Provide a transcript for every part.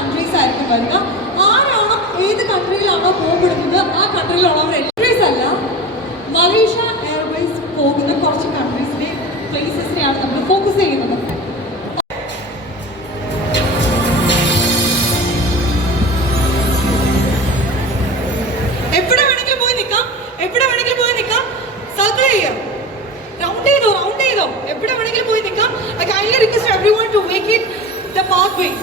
Countries ആയിരിക്കും വരിക. ആരാണോ ഏത് കൺട്രിയിലാണോ പോകുന്നത് ആ കൺട്രിയിലുള്ളവർ എൻട്രീസ് അല്ല, മലേഷ്യ എയർവേസ് പോകുന്ന കുറച്ച് കൺട്രീസിലെ പ്ലേസസിനെയാണ് നമ്മൾ ഫോക്കസ് ചെയ്യുന്നത്. എവിടെ വേണമെങ്കിലും പോയി നിൽക്കാം, എവിടെ വേണമെങ്കിലും പോയി നിൽക്കാം, സർക്കിൾ ചെയ്യാം, റൗണ്ട് ചെയ്തോ, എവിടെ വേണമെങ്കിലും പോയി നിൽക്കാം. I kindly request everyone to vacate the pathways.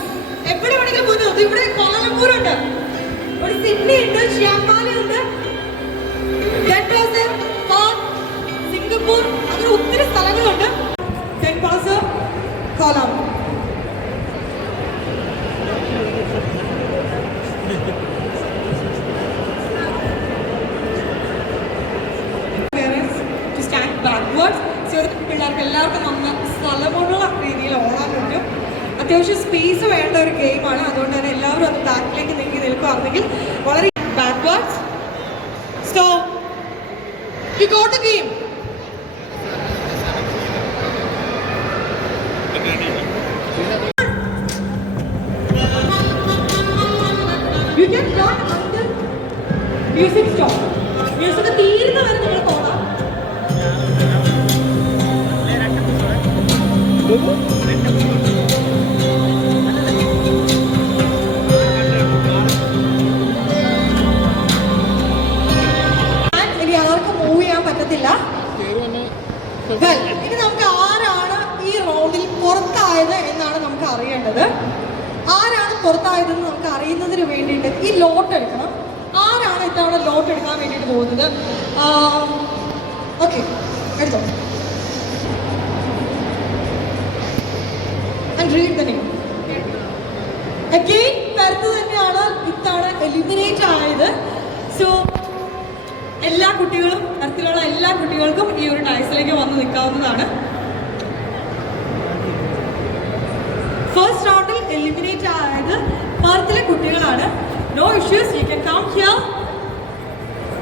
എവിടെ വേണമെങ്കിലും പോയി നിൽക്കാം. ഇവിടെ കോലാലംപൂർ ഉണ്ട്, ഒരു സിഡ്നി ഉണ്ട്, ഷ്യാമാലി ഉണ്ട്, ഡെൻപാസർ, പാർക്ക്, സിംഗപ്പൂർ, അങ്ങനെ ഒത്തിരി സ്ഥലങ്ങളുണ്ട്. ഡെൻപാസർ, കോലാലംപൂർ. പിള്ളേർക്ക് എല്ലാവർക്കും നന്ന സ്ഥലമുള്ള രീതിയിൽ ഓടാൻ പറ്റും. അത്യാവശ്യം സ്പേസ് വേണ്ട ഒരു ഗെയിമാണ്. അതുകൊണ്ട് തന്നെ എല്ലാവരും അത് ബാക്കിലേക്ക് നീങ്ങി നിൽക്കുകയാണെങ്കിൽ വളരെ backwards. So you got the game. You can run under music stop. Music തീരുന്ന വരെ നിങ്ങൾ പോകാം. ഇനി ആർക്കും മൂവ് ചെയ്യാൻ പറ്റത്തില്ല. ഇനി നമുക്ക് ആരാണ് ഈ റൗണ്ടിൽ പുറത്തായത് എന്നാണ് നമുക്ക് അറിയേണ്ടത്. ആരാണ് പുറത്തായതെന്ന് നമുക്ക് അറിയുന്നതിന് വേണ്ടിയിട്ട് ഈ ലോട്ട് എടുക്കണം. ആരാണ് ഇത്തവണ ലോട്ട് എടുക്കാൻ വേണ്ടിയിട്ട് പോകുന്നത്? ഓക്കെ, എടുത്തോ. And read the name. Again, പരത്ത് തന്നെയാണ് ഇത്തവണ എലിമിനേറ്റ് ആയത്. സോ എല്ലാ കുട്ടികളും, തരത്തിലുള്ള എല്ലാ കുട്ടികൾക്കും ഈ ഒരു ടൈസിലേക്ക് വന്ന് നിൽക്കാവുന്നതാണ്. ഫസ്റ്റ് റൗണ്ടിൽ എലിമിനേറ്റ് ആയത് പരത്തിലെ കുട്ടികളാണ്. No issues, you can come here.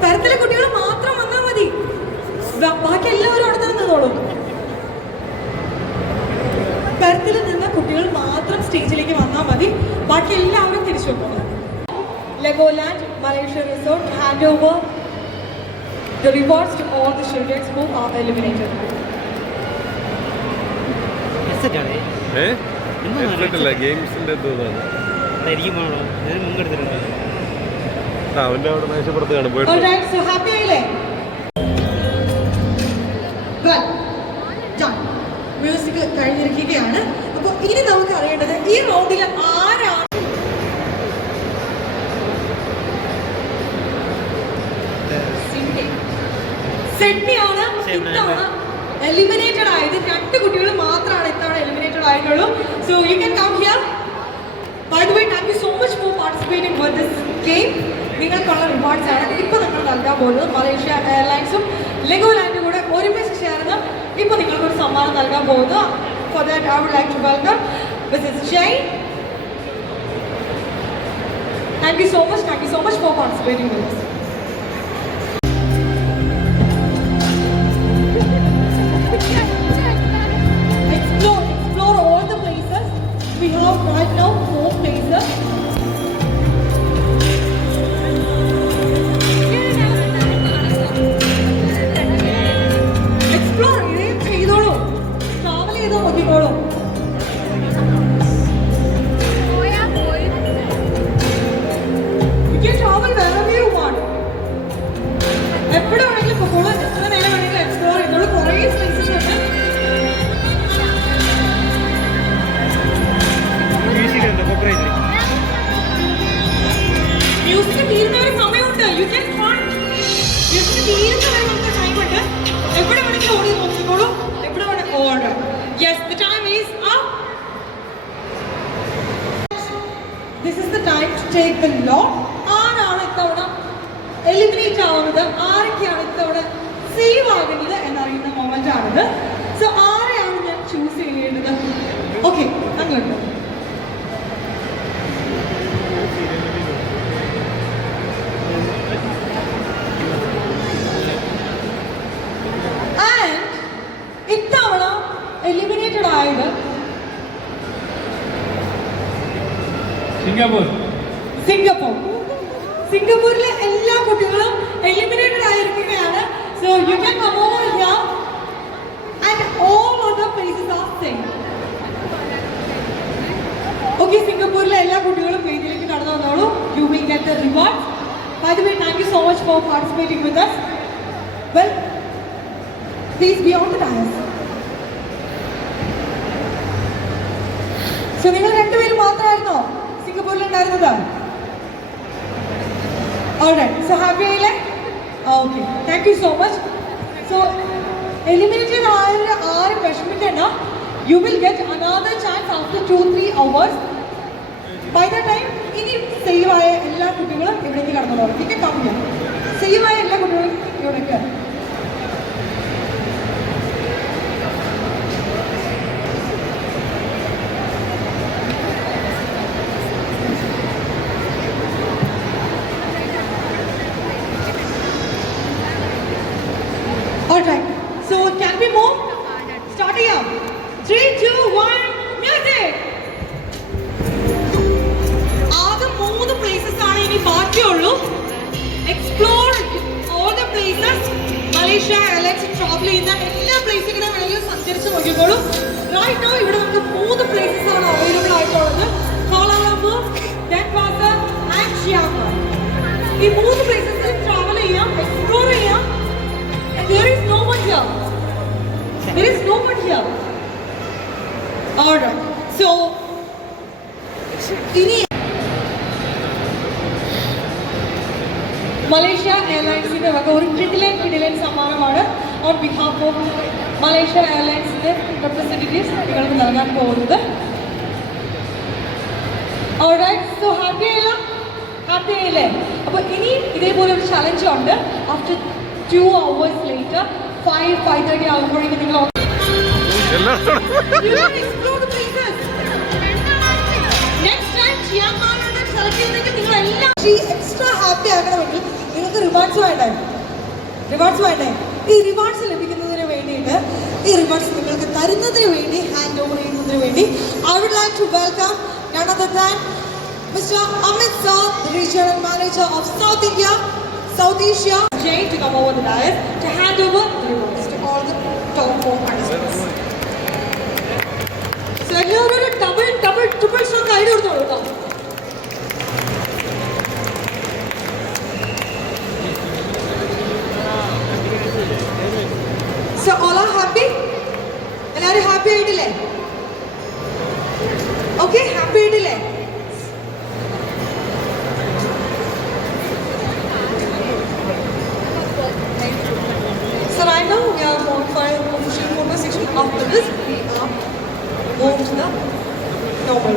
പരത്തിലെ കുട്ടികൾ മാത്രം വന്നാൽ മതി, ബാക്കി എല്ലാവരും അവിടെ നിന്നോളൂ. പരത്തിൽ നിന്ന കുട്ടികൾ മാത്രം സ്റ്റേജിലേക്ക് വന്നാൽ മതി, ബാക്കി എല്ലാവരും തിരിച്ചു പോകുന്നത്. Legoland Malaysia resort hand over the rewards to all the children who are eliminated. ഗെയിംസിന്റെ അവന്റെ അവിടെ മേശപ്പുറത്ത് മ്യൂസിക് കഴിഞ്ഞിരിക്കുകയാണ്. അപ്പോൾ ഇനി നമുക്ക് അറിയേണ്ടത് ഈ റൗണ്ടിൽ ആരാണ് സിഡ്നിയാണ് ഇത്തവണ എലിമിനേറ്റഡ് ആയത്. 2 കുട്ടികൾ മാത്രമാണ് ഇത്തവണ എലിമിനേറ്റഡ് ആയിട്ടുള്ളൂ. So you can come here. By the way, thank you so much for participating for this game. നിങ്ങൾക്കുള്ള റിവാർഡ്സ് ആണ് ഇപ്പോൾ നിങ്ങൾ നൽകാൻ പോകുന്നത്. മലേഷ്യ എയർലൈൻസും ലെഗോലാൻഡും കൂടെ ഒരുമിച്ച് ചേർന്ന് ഇപ്പോൾ നിങ്ങൾക്കൊരു സമ്മാനം നൽകാൻ പോകുന്നു. For that I would like to welcome Mrs Jain. Thank you so much for participating with us. Explore all the places. We have right now 4 places. Explore, ഇത് ചെയ്തോളൂ, ട്രാവൽ ചെയ്തോ നോക്കിക്കോളൂ. You can travel wherever you want. എവിടെ വേണമെങ്കിലും പോകോളൂ, എത്ര നേരം വേണമെങ്കിലും explore ചെയ്തോളൂ. കുറേ സ്പേസസ് ഉണ്ട്. മ്യൂസിക് തീരുന്നവരെ സമയമുണ്ട്. You can fun. മ്യൂസിക് തീരുന്നവരെ നമുക്ക് ടൈമുണ്ട്. എവിടെ വേണമെങ്കിലും ഓടി നോക്കിക്കോളൂ, എവിടെ വേണമെങ്കിൽ order. Yes, the time is up. This is the time to take the lot. ആരാണ് ഇത്തവണ എലിമിനേറ്റ് ആവുന്നത്, ആരൊക്കെയാണ് ഇത്തവണ സേവ് ആകുന്നത് എന്നറിയുന്ന മൊമെന്റ് ആണിത്. സോ ആരെയാണ് ഞാൻ ചൂസ് ചെയ്യേണ്ടത്? ഓക്കെ, അങ്ങോട്ട്. ഇത്തവണ എലിമിനേറ്റഡ് ആയത് സിംഗപ്പൂർ. സിംഗപ്പൂരിലെ എല്ലാ കുട്ടികളും എലിമിനേറ്റഡ് ആയിരിക്കുകയാണ്. So you can come over here and all other places are same. Okay, സിംഗപ്പൂരിലെ എല്ലാ കുട്ടികളും വേദിയിലേക്ക് കടന്നു വന്നോളൂ. You will get the reward. By the way, thank you so much for participating with us. Well, please be on the dais. So നിങ്ങൾ രണ്ടുപേരും മാത്രമായിരുന്നോ സിംഗപ്പൂരിൽ ഉണ്ടായിരുന്നത്? ഓൾറൈറ്റ്, സോ ഹാപ്പി ആയില്ലേ? Okay, thank you so much. So eliminated ആയ ആരും വിഷമിക്കേണ്ട. You will get another chance after 2-3 hours. By that time, ഇനി സേവ് ആയ എല്ലാ കുട്ടികളും ഇവിടേക്ക് കടന്നു പോകും. പിന്നെ കമ്മിയ സേവ് ആയ എല്ലാ കുട്ടികളും ഇവിടേക്ക്. Alright, so can we move? Start here. 3, 2, 1, music! ആകെ 3 പ്ലേസസ് ആണ് ഇനി ബാക്കിയുള്ളൂ. Explore all the places. Malaysia airlines travel ചെയ്യുന്ന എല്ലാ പ്ലേസുകളും വേണമെങ്കിലും സഞ്ചരിച്ച് നോക്കിക്കോളൂ. റൈറ്റ് നൗ ഇവിടെ നമുക്ക് 3 പ്ലേസസ് ആണ് അവൈലബിൾ ആയിട്ടുള്ളത്. Kuala Lumpur, Denmark and Xiang. ഈ 3 പ്ലേസസിൽ ട്രാവൽ ചെയ്യാം, എക്സ്പ്ലോർ ചെയ്യാം. And there is no one here. There is no one here. Alright, so ini Malaysia എയർലൈൻസിന്റെ വക ഒരു കിടിലൻ സമ്മാനമാണ് ഓൺ ബിഹാഫ് ഓഫ് മലേഷ്യ എയർലൈൻസിന്റെ റെപ്രസെന്റേറ്റീവ്സ് നിങ്ങൾക്ക് നൽകാൻ പോകുന്നത്. ഓൾറൈറ്റ്, സോ ഹാപ്പി ആയില്ലേ? അപ്പോൾ ഇനി ഇതേപോലെ ഒരു ചലഞ്ച് ഉണ്ട്. ആഫ്റ്റർ 2 hours later, 5:30 ആകുമ്പോഴേക്കും നിങ്ങൾ explore the places. Next time Chiang Mai ആണ് സെലക്ട് ചെയ്യുന്നെങ്കിൽ നിങ്ങൾ എല്ലാം എക്സ്ട്രാ ഹാപ്പി ആകണമെങ്കിൽ നിങ്ങൾക്ക് റിവാർഡ്സ് വേണ്ടേ? ഈ റിവാർഡ്സ് ലഭിക്കുന്നതിന് വേണ്ടിയിട്ട്, ഈ റിവാർഡ്സ് നിങ്ങൾക്ക് തരുന്നതിന് വേണ്ടി, ഹാൻഡ് ഓവർ ചെയ്യുന്നതിന് വേണ്ടി I would like to welcome none other than Mr. Amit Sir, the Regional Manager of South Asia, Jay, to come over the dais to hand over the rewards to all the top 4 participants. So എല്ലാവരും ഒരു triple stroke idea കൊടുത്തോളൂ കേട്ടോ. So all are happy? എല്ലാവരും happy ആയിട്ടില്ലേ? Okay, happy ആയിട്ടില്ലേ? So right now we are on fire official photo section. After this we are moving to the normal.